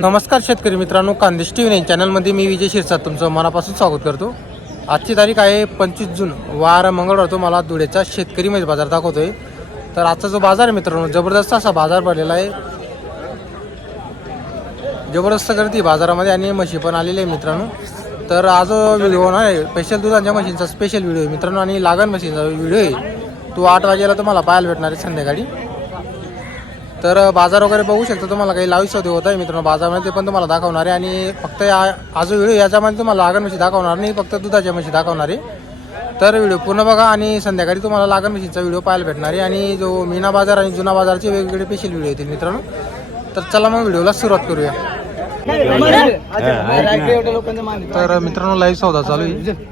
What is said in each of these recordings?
नमस्कार शेतकरी मित्रांनो कांदेश टी व्ही चॅनलमध्ये मी विजय शिरसाट तुमचं मनापासून स्वागत करतो. आजची तारीख आहे पंचवीस जून. वार मंगळवार तो मला धुळेचा शेतकरी मध्ये बाजार दाखवतोय. तर आजचा जो बाजार आहे मित्रांनो जबरदस्त असा बाजार भरलेला आहे. जबरदस्त गर्दी बाजारामध्ये आणि म्हशी पण आलेली आहे मित्रांनो. तर आज व्हिडिओ होणार आहे. स्पेशल दुधांच्या मशीनचा स्पेशल व्हिडिओ आहे मित्रांनो आणि लागण मशीनचा व्हिडिओ आहे. तो आठ वाजेला तुम्हाला पाहायला भेटणार आहे संध्याकाळी. तर बाजार वगैरे बघू शकता तुम्हाला काही लाईव्ह शोध होत आहे मित्रांनो. बाजारामध्ये ते पण तुम्हाला दाखवणार आहे. आणि फक्त या हा जो व्हिडिओ याच्यामध्ये तुम्हाला लागण म्हशी दाखवणार नाही फक्त दुधाच्या म्हशी दाखवणार आहे. तर व्हिडिओ पूर्ण बघा आणि संध्याकाळी तुम्हाला लागण म्हशीचा व्हिडिओ पाहायला भेटणार आहे. आणि जो मीना बाजार आणि जुना बाजारचे वेगवेगळे स्पेशल व्हिडिओ येतील मित्रांनो. तर चला मग व्हिडिओला सुरुवात करूया. तर मित्रांनो लाईव्ह सौदा चालू आहे.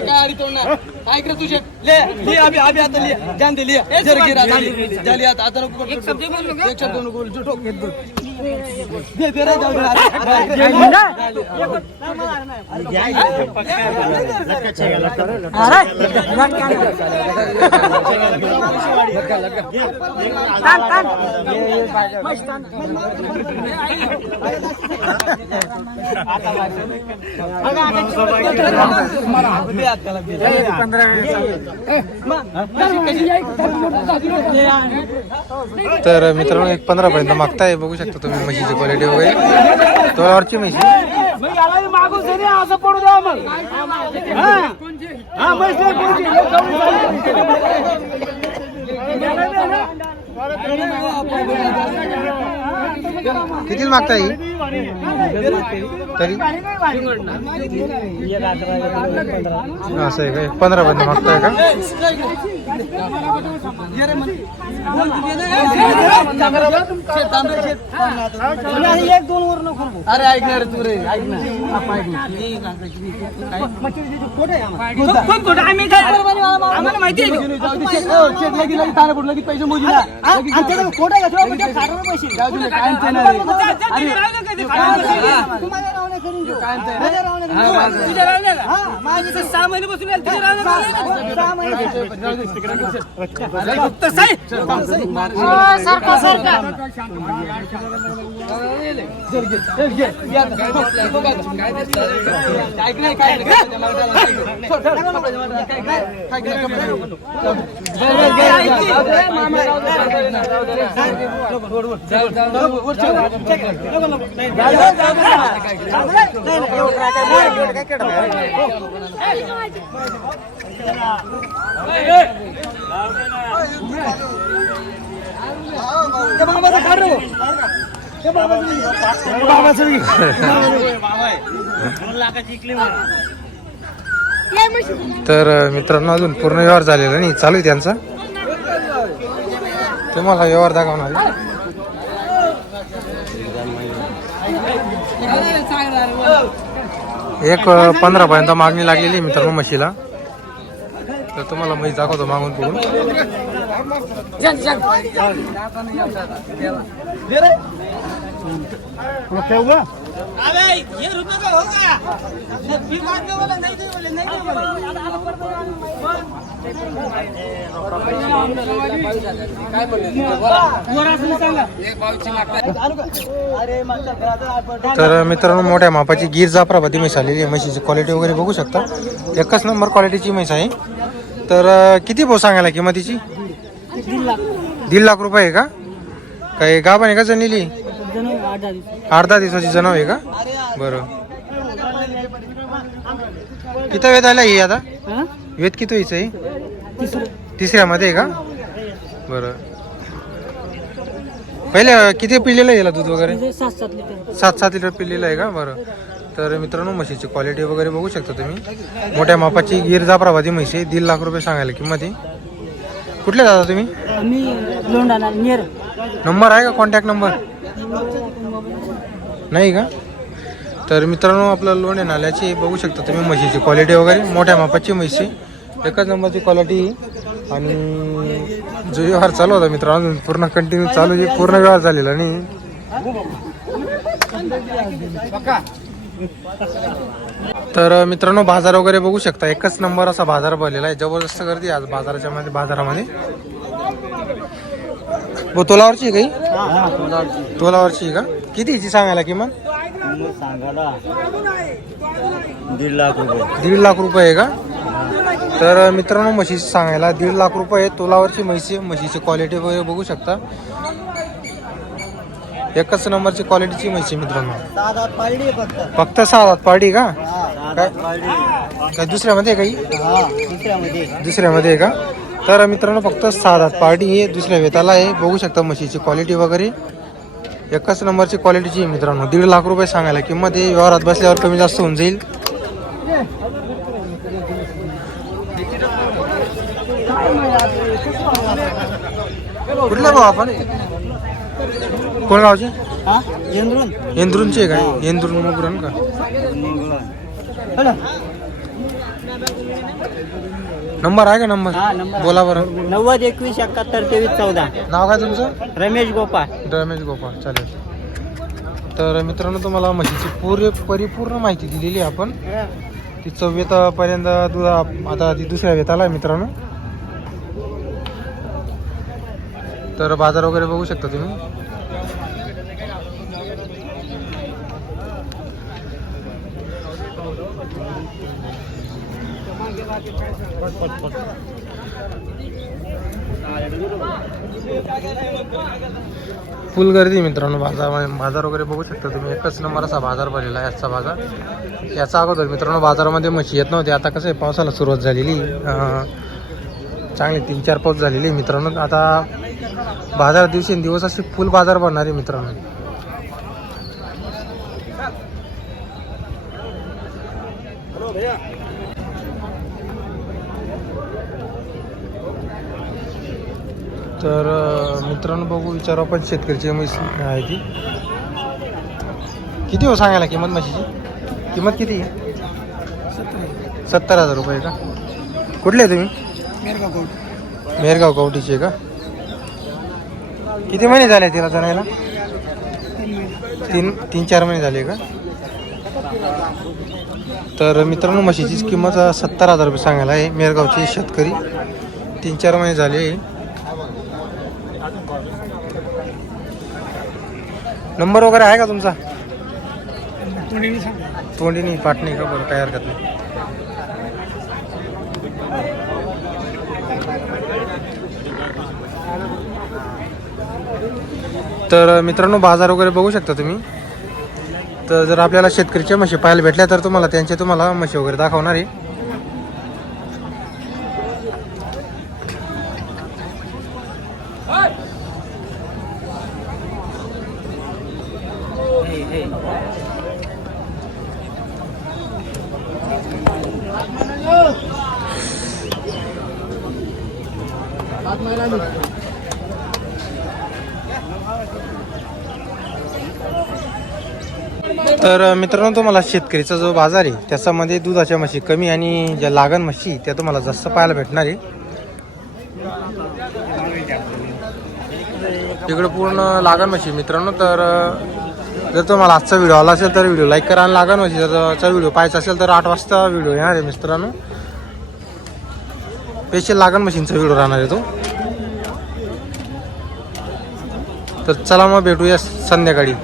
काय आरितोडणार आहे ऐक रे तुझे. ले ले अभी अभी आता ले जान दे लिया जर गिरा झाली आता आता नको एक शब्द बोल एक शब्द नको बोल जो ठोक दे दे दे रे जाऊ तर मित्रांनो एक पंधरा पर्यंत मागताय. बघू शकता तुम्ही म्हशीची क्वालिटी वगैरे. तोळावरची म्हशी. मागून असं हा हा किती मागताय? ही? तरी? असं आहे का? एक पंधरा पर्यंत मागताय का? एक दोन वर नको अरे ऐकणार तू रे काय आम्हाला माहिती आहे हो, पैसे मोजून या. लगेच पैसे. जाऊ दे, कायमचं आहे ना रे. अरे, कायमचं आहे. कायमचं आहे ना? हा, माझं. चल, घे, चल, घे. या आता. हो, ऐक नाही, काय तर मित्रांनो अजून पूर्ण व्यवहार झालेला नाही. चालू आहे त्यांचा. तुम्हाला व्यवहार दाखवणार एक पंधरा पर्यंत मागणी लागलेली मित्रांनो म्हशीला. तर तुम्हाला म्हैस दाखवतो मागून पुढून. दे आपण- तर मित्रांनो मोठ्या मापाची गिर जाफराबादी म्हैस आलेली आहे. म्हशीची क्वालिटी वगैरे बघू शकता. एकच नंबर क्वालिटीची म्हैस आहे. तर किती भाऊ सांगायला किंमतीची? दीड लाख. रुपये आहे का? काही गाभ आहे का जणलेली आठ दहा दिवसाची जनाव आहे का? बरं. किती वेळ आला ही आता? वेद किती व्हायचं आहे? तिसऱ्यामध्ये आहे का? बरं. पहिले किती पिलेलं आहे याला दूध वगैरे? सात सात लिटर. पिल्लेलं आहे का? बरं. तर मित्रांनो म्हशीची क्वालिटी वगैरे बघू शकता तुम्ही. मोठ्या मापाची गिर जाफराबादी म्हशी आहे. दीड लाख रुपये सांगायला किंमत आहे. कुठले दादा तुम्ही? नंबर आहे का कॉन्टॅक्ट नंबर नाही का? तर मित्रांनो आपलं लोणे आहे नाल्याची बघू शकता तुम्ही म्हशीची क्वालिटी वगैरे. मोठ्या मापाची म्हशी. एकाच नंबरची क्वालिटी आणि जो व्यवहार चालू होता मित्रांनो पूर्ण कंटिन्यू चालू आहे. पूर्ण व्यवहार झालेला नाही. तर मित्रांनो बाजार वगैरे बघू शकता. एकच नंबर असा बाजार भरलेला आहे. जबरदस्त गर्दी आज बाजाराच्या मध्ये बाजारामध्ये. व तोलावरची आहे काही? तोलावरची. आहे का? किती हिची सांगायला किमान सांगायला दीड लाख रुपये. दीड लाख रुपये आहे का? तर मित्रांनो म्हशीची सांगायला दीड लाख रुपये तोलावरची म्हशी म्हशीची क्वालिटी वगैरे बघू शकता. एकच नंबरची क्वालिटीची म्हशी आहे मित्रांनो. पाळली फक्त. फक्त सहा हात पाडी का? काय? पाळली काय दुसऱ्यामध्ये आहे काही? हा दुसऱ्यामध्ये. दुसऱ्यामध्ये आहे का? तर मित्रांनो फक्त सहा हात पार्टी आहे दुसऱ्या वेताला आहे. बघू शकता म्हशीची क्वालिटी वगैरे. एकच नंबरची क्वालिटीची आहे मित्रांनो दीड लाख रुपये सांगायला किंमत आहे. व्यवहारात बसल्यावर कमी जास्त होऊन जाईल. कुठल्या भाऊ आपण? कोण गावचे हा. येंद्रून येंद्रूनचे आहे का? येंद्रून मोगरण का नंबर आहे का नंबर? हा नंबर बोला बरं. नव्वद एकवीस एकाहत्तर तेवीस चौदा. नाव काय तुमचं? रमेश गोपाळ. रमेश गोपाळ चालेल. तर मित्रांनो तुम्हाला म्हशीची पुरे परिपूर्ण माहिती दिलेली आहे आपण. ती चव्वेतापर्यंत दूध आता ती दुसऱ्या वेताला आहे मित्रांनो. तर बाजार वगैरे बघू शकता तुम्ही. फुल गर्दी मित्रांनो बाजार बाजार वगैरे बघू शकता तुम्ही. एकच नंबर असा बाजार भरलेला आहे आजचा बाजार. याचा अगोदर मित्रांनो बाजारामध्ये म्हशी येत नव्हती आता कसं आहे पावसाला सुरुवात झालेली चांगली तीन चार पाऊस झालेली आहे मित्रांनो. आता बाजार दिवसेंदिवस अशी फुल बाजार भरणार आहे मित्रांनो. हो तर मित्रांनो बघू विचारू आपण शेतकऱ्याची म्हशी आहे ती. किती हो सांगायला किंमत म्हशीची? किंमत किती? सत्तर हजार रुपये का? कुठले आहे तुम्ही? मेरगाव कवटीचे का? किती महिने झाले तिला जाण्याला तीन तीन चार महिने झाले का? तर मित्रांनो म्हशीचीच किंमत सत्तर हजार रुपये सांगायला आहे. मेरगावचे शेतकरी तीन चार महिने झाले नंबर वगैरे आहे का तुमचा? तोंडीनी पाटणी का बरं? काय हरकत नाही. तर मित्रांनो बाजार वगैरे बघू शकता तुम्ही. तर जर आपल्याला शेतकरीच्या म्हशी पाहायला भेटल्या तर तुम्हाला त्यांचे तुम्हाला म्हशी वगैरे दाखवणार आहे. तर मित्रांनो तुम्हाला शेतकरीचा जो बाजार आहे त्याच्यामध्ये दुधाच्या म्हशी कमी आणि ज्या लागण म्हशी त्या तुम्हाला जास्त पाहायला भेटणार आहे. तिकडे पूर्ण लागण म्हशी मित्रांनो. तर जर तुम्हाला आजचा व्हिडिओ आला असेल तर व्हिडिओ लाईक करा आणि लागण म्हशी म्हशीचा व्हिडिओ पाहायचा असेल तर आठ वाजता व्हिडिओ येणार आहे मित्रांनो. स्पेशल लागण मशीनचा व्हिडिओ राहणार आहे तो. तर चला मग भेटूया संध्याकाळी.